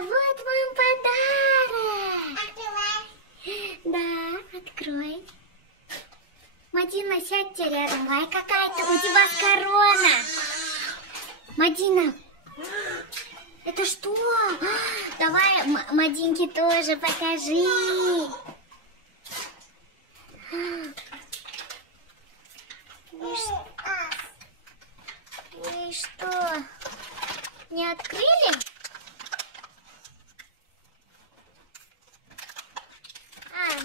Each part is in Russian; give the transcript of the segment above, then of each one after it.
вот вам подарок. Открывай. Да, открой. Мадина, сядьте рядом. Ай, какая-то у тебя корона. Мадина, это что? Давай Мадинке тоже покажи. Вы что, не открыли?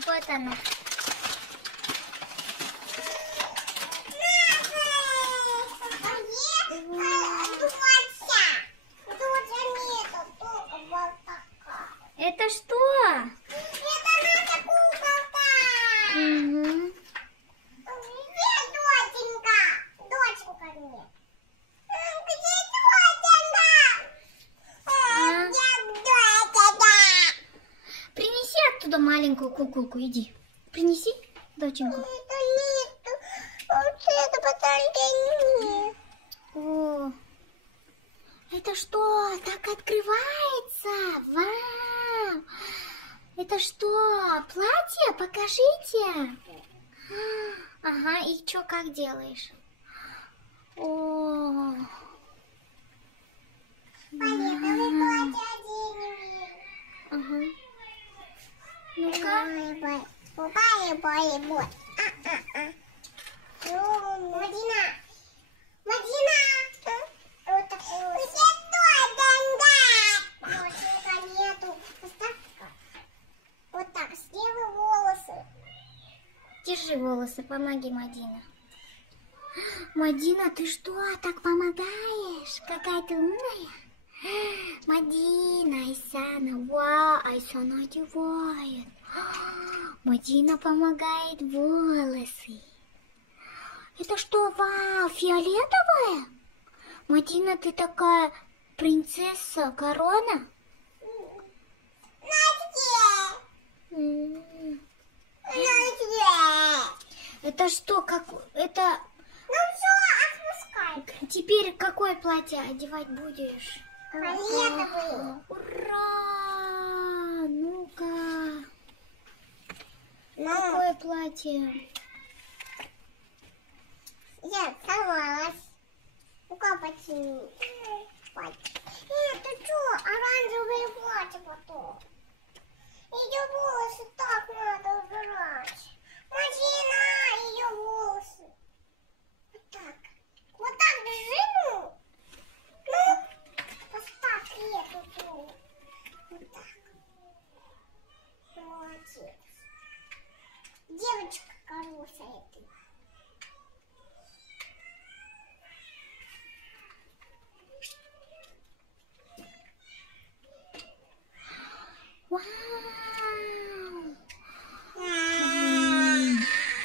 Вот она. Это что? Это наша куколка. Угу. Где доченька? Доченька мне. Где доченька? Принеси оттуда маленькую куколку, иди. Принеси доченьку. Это нет. Это батарейки. О, это что? Так открывается? Вау! Это что? Платье? Покажите. Ага, и что, как делаешь? О, Фиолетовый платье оденем. ага. Ну-ка. Бой. Мадина. Вот такой. Доченька нету. Поставь-ка. Вот так, сделай волосы. Держи волосы, помоги, Мадина. Мадина, ты что, так помогаешь? Какая ты умная. Мадина, Айсана, вау, Айсана одевает. Мадина помогает волосы. Это что, вау, фиолетовая? Мадина, ты такая принцесса, корона? Это что, как это? Ну все, отпускай. Теперь какое платье одевать будешь? Фиолетовый. Ура! Ну-ка. Ну, Какое платье? я сорвалась. Ну-ка, потяни. Нет, ты что, оранжевое платье потом. Ее волосы так надо убирать. Мадина, ее волосы. Вот так. Вот так держи, ну. Ну, поставь эту ту. Вот так. Молодец. Девочка хорошая ты. Вау!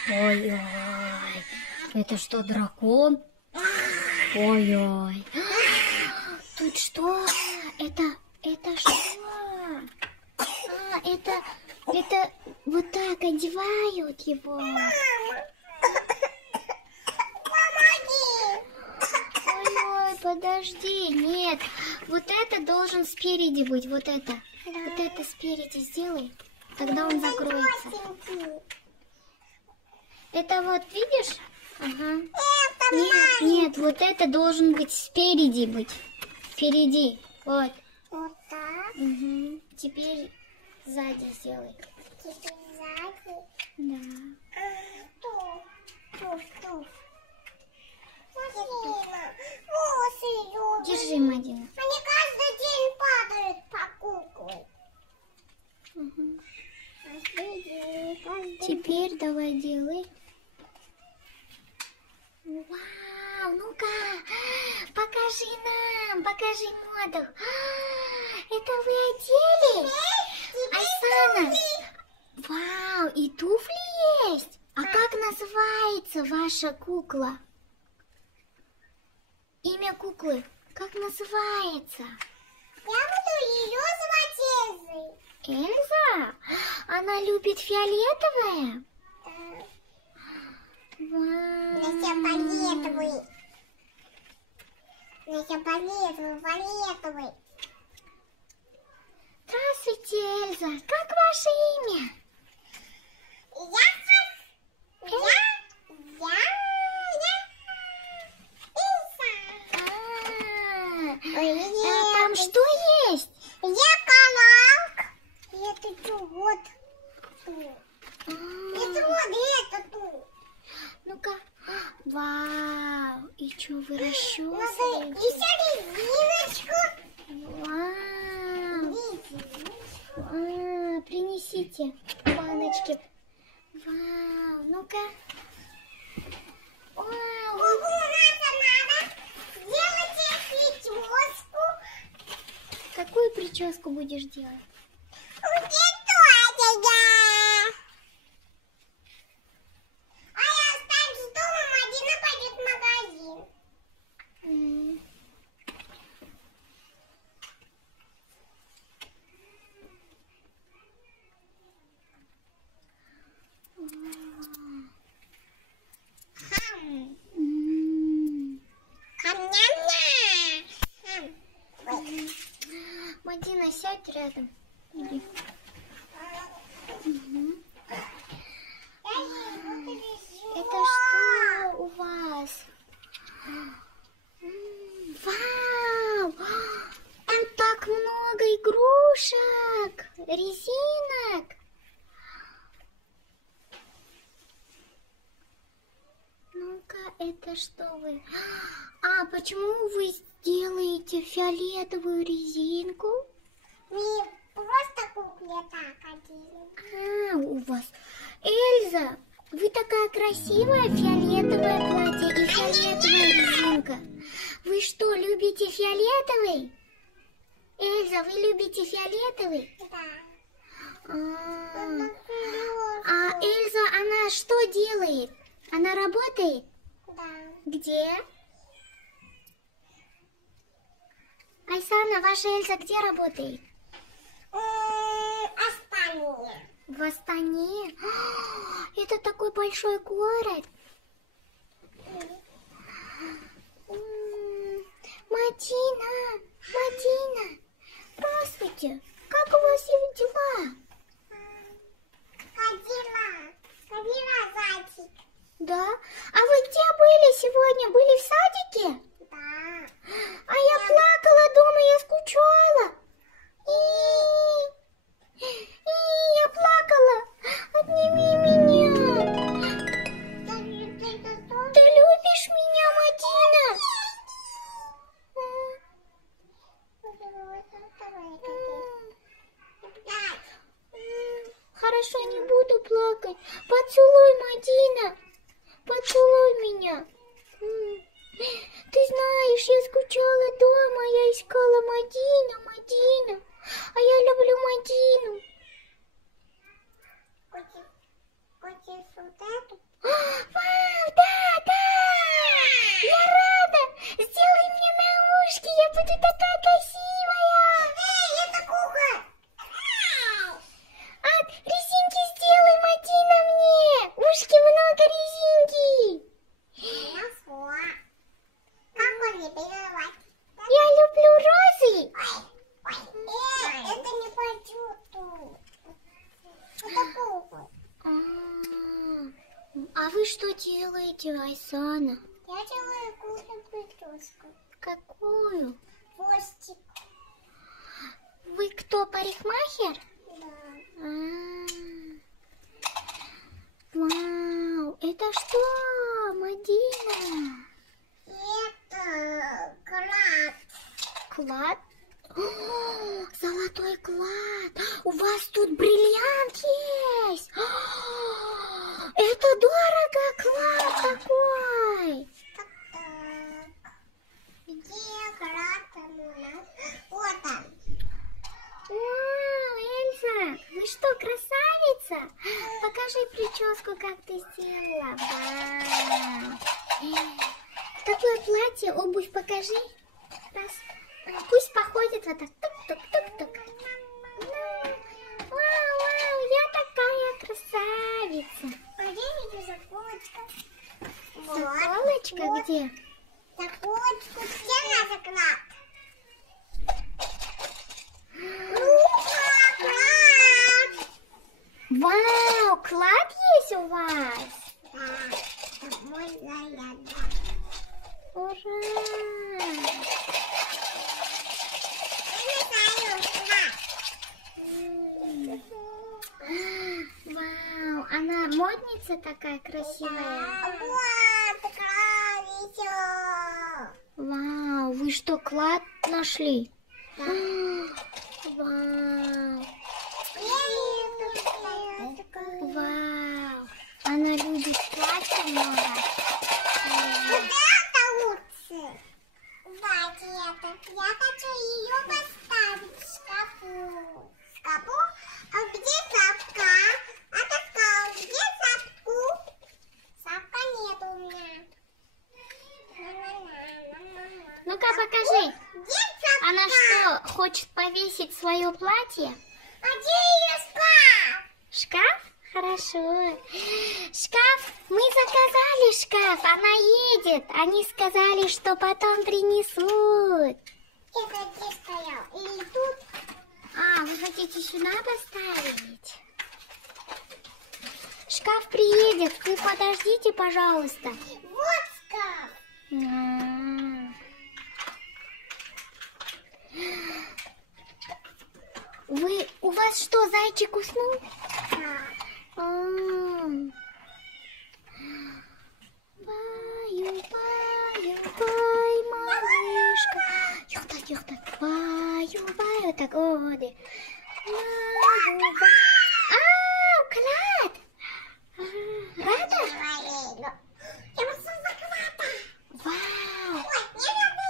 Ой-ой, это что, дракон? Ой-ой. Тут что? Это что? Это вот так одевают его. Ой-ой, подожди, нет. Вот это должен спереди быть, вот это. Вот это спереди сделай, тогда он закроется. Это вот, видишь? Ага. Нет, вот это должен быть спереди быть. Впереди, вот. Вот так. Угу. Теперь сзади сделай. Теперь сзади. Да. Туф. Мадина, волосы ее. Держи, Мадина. Они каждый день падают по кукле. Угу. Каждый день. Теперь давай делай. Вау, ну-ка, покажи нам, покажи моду. Это вы одели? Айсана. Вау, и туфли есть. А как называется ваша кукла? Имя куклы как называется? Я буду ее звать Эльзой. Эльза? Она любит фиолетовое? Фиолетовый. Фиолетовый. Эльза, как ваше имя? Там что есть? Колонка. Это что, вот тут. Это вот это тут. Ну-ка. Вау. И что, вы Надо расчесываете? еще резиночку. Вау. Резиночку. Принесите баночки. Вау. Ну-ка. Вау. Убираться надо. Делайте прическу. Какую прическу будешь делать? Вот это я. А я останусь дома, Мадина пойдет в магазин. Мадина, сядь рядом. Иди. Это что у вас? Вау! Тут так много игрушек, резинок. Ну-ка, это что вы? А почему вы сделаете фиолетовую резинку? Не просто кукле так один. У вас. Эльза, вы такая красивая, фиолетовое платье и фиолетовая резинка. Вы что, любите фиолетовый? Эльза, вы любите фиолетовый? Да. А Эльза, она что делает? Она работает? Да. Где? Айсана, ваша Эльза где работает? Остальные. В Астане? Это такой большой город. Мадина, здравствуйте. Как у вас дела? Ходила зайчик. Да? А вы где были сегодня? Были в садике? Да. А я плакала дома, я скучала. Я плакала. Обними меня. Ты любишь меня, Мадина? Хорошо, не буду плакать. Поцелуй, Мадина. Поцелуй меня. Ты знаешь, я скучала дома, я искала Мадина. А я люблю Мадину. Хочешь вот эту? Вау, да! Я рада! Сделай мне наушки, я буду такая красивая! Эй, это кукла! А, резинки сделай, Мадина, мне! Ушки много резинки! Хорошо. Как он не перерывать? Я люблю розы! Это не пойдет тут. Это кукла. А вы что делаете, Айсана? Я делаю куклу прическу. Какую? Хвостик. Вы кто, парикмахер? Да. Вау, это что, Мадина? Это клад. Клад? О, золотой клад! У вас тут бриллиант есть! О, это дорого, клад такой! Так. Где клад там у нас? Вот он. Вау, Эльза, вы что, красавица? Покажи прическу, как ты сделала. Вау. Какое платье, обувь покажи. Раз. Пусть походит вот так. Тук-тук-тук-тук. Вау, я такая красавица. Пойдемте заколочка. Заколочка где? Заколочку. Где наша клад? Ну, клад. клад есть у вас? Да, это мой заряд. Ура! Вау, она модница такая красивая. Вот, красиво. Вау, вы что, клад нашли? Да. Вау, вау. Она любит платье много. Вот это лучше. Давайте это. Я хочу ее поставить в шкафу. В шкафу? А где шапка? А ты сказал, где шапку? Шапка нет у меня. Ну-ка, покажи. Где шапка? Она что, хочет повесить свое платье? А где ее шкаф? Шкаф? Хорошо. Шкаф. Мы заказали шкаф. Она едет. Они сказали, что потом принесут. Это где стоял? Или тут? А, вы хотите сюда поставить? Шкаф приедет. Вы подождите, пожалуйста. Вот шкаф. У вас что, зайчик уснул? Да. Баю, баю, бай, малышка. Ёхта, баю, баю, так, оди. Клад! Рада? Я вас заклада. Вау! Ой, мне надо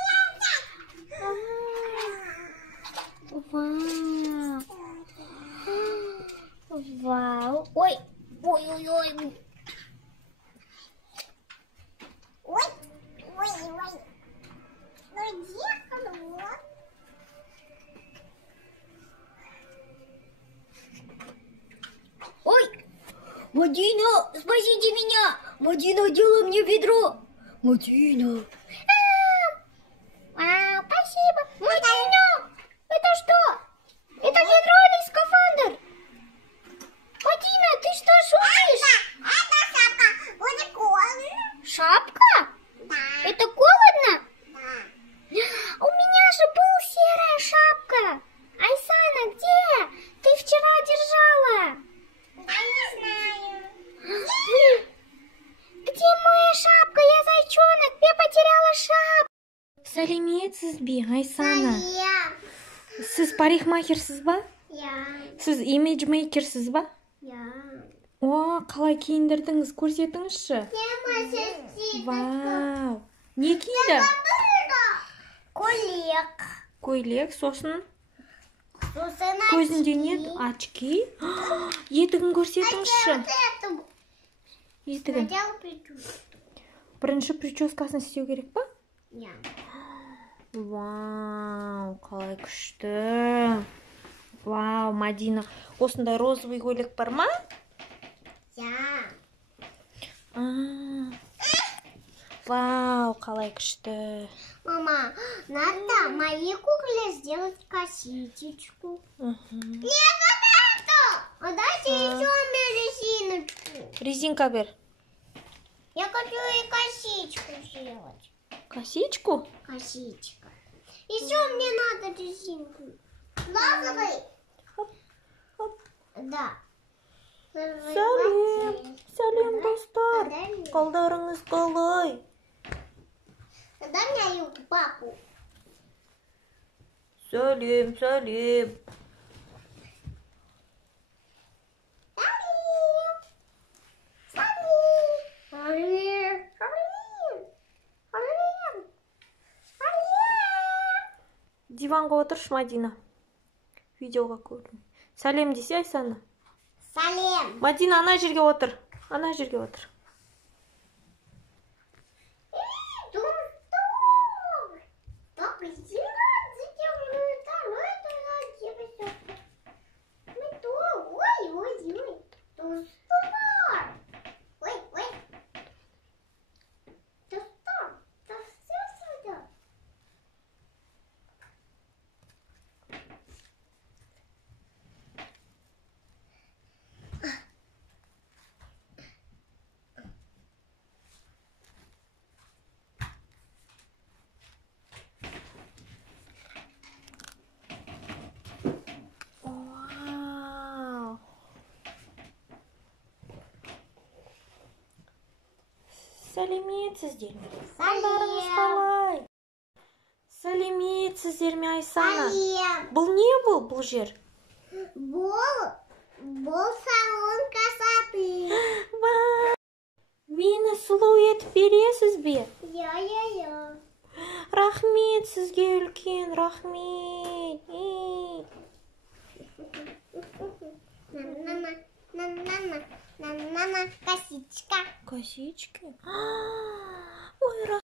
Вау! Вау! Ой! Ой! Ой. Ну где оно? Ой! Мадина, спасите меня! Мадина, делай мне ведро! Мадина! Вау, спасибо! Мадина! Это что? Это ведро или скафандр? Мадина, ты что, шутишь? Это шапка. Уникорн. Шапка? Да. Это холодно? Да. У меня же был серая шапка. Айсана, где? Ты вчера держала. Я не знаю. Блин, где моя шапка? Я зайчонок, я потеряла шапку. Сәлеметсіз бе, Айсана? Я. Сіз парикмахерсіз ба? Сіз имиджмейкерсіз ба? О, қалай киіндірдіңіз, көрсетіңізші. Вау! Не киді? Колек. Көйлек, сосын Сосын көзінде очки. нет, очки. Етігін көрсетіңізші. Етігін. Сначала прическу. Бірінші прическасын істеу керек па? Я. Вау, қалай күшті. Вау, Мадина. Осындай розовый көйлек бар ма? Я. Вау, қалай күшті. Мама, надо моей кукле сделать косичечку. Мгм. Нет, вот это! А дайте еще мне резиночку. Резинка бер. Я хочу ей косичку сделать. Косичку? Косичка. Еще мне надо резинку. Розовый? Хоп, хоп. Да. Сәлем достар. Дай мне. Қалдарыңыз қалай? Дай мне ее папу. Сәлем. Салим. Диванға отыршы, Мадина. Видеоға көрдім. Сәлем десе, Айсана. Салем. Мадина, ана жерге отыр. Ана жерге отыр. сәлеметсіздер ме? Сандарыңыз қалай? Сәлеметсіздер ме, Айсана? Сәлем. Бұл не бұл жер? Бұл салон красоты. Мені сұлу етіп бересіз бе? Я. Рахмет сізге үлкен, рахмет. Косичка. Косички? Ой,